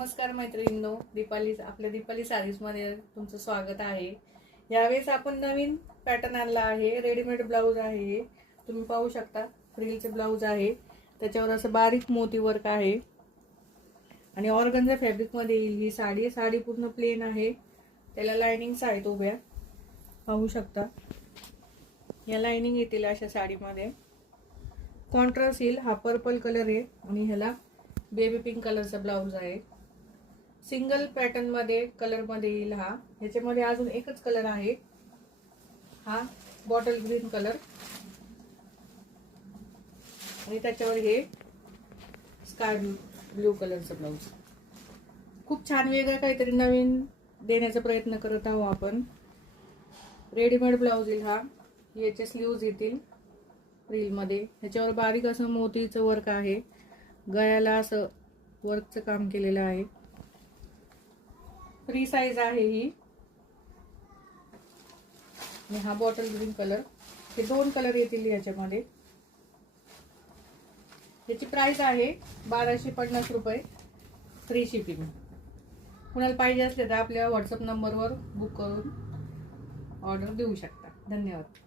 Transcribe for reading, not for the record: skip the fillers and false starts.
नमस्कार मैत्रिणींनो, आपल्या दीपाली साडीज मध्ये तुमचं स्वागत आहे। यावेळेस आपण नवीन पॅटर्न आणला आहे। रेडीमेड ब्लाऊज आहे, तुम्ही पाहू शकता। फ्रिलचे ब्लाऊज आहे, त्याच्यावर असं बारीक मोती वर्क आहे आणि ऑर्गन्झा फॅब्रिक मध्ये येईल ही साडी। साडी पूर्ण प्लेन आहे, त्याला लाइनिंग्स आहेत उभ्या, पाहू शकता। या लाइनिंग येतील अशा साडीमध्ये। कॉन्ट्रास्ट येईल, हा पर्पल कलर आहे आणि ह्याला बेबी पिंक कलरचा ब्लाऊज आहे। सिंगल पॅटर्न मध्ये कलर मध्ये येईल हा। ह्याच्यामध्ये अजून एकच कलर आहे, हा बॉटल ग्रीन कलर आणि त्याच्यावर हे स्काय ब्लू कलरचा ब्लाऊज। खूप छान वेगळं काहीतरी नवीन देण्याचा प्रयत्न करत आहोत आपण। रेडीमेड ब्लाऊज येईल हा, याचे स्लीव्ज येतील फ्रिल मध्ये। ह्याच्यावर बारीक असं मोतीचं वर्क आहे, गळ्याला असं वर्कचं काम केलेलं आहे। फ्री साइज आहे ही आणि हा बॉटल ग्रीन कलर। हे दोन कलर येतील याच्यामध्ये। याची प्राइस आहे 1250 रुपये, फ्री शिपिंग। कुणाला पाहिजे असले तर आपल्या व्हॉट्सअप नंबरवर बुक करून ऑर्डर देऊ शकता। धन्यवाद।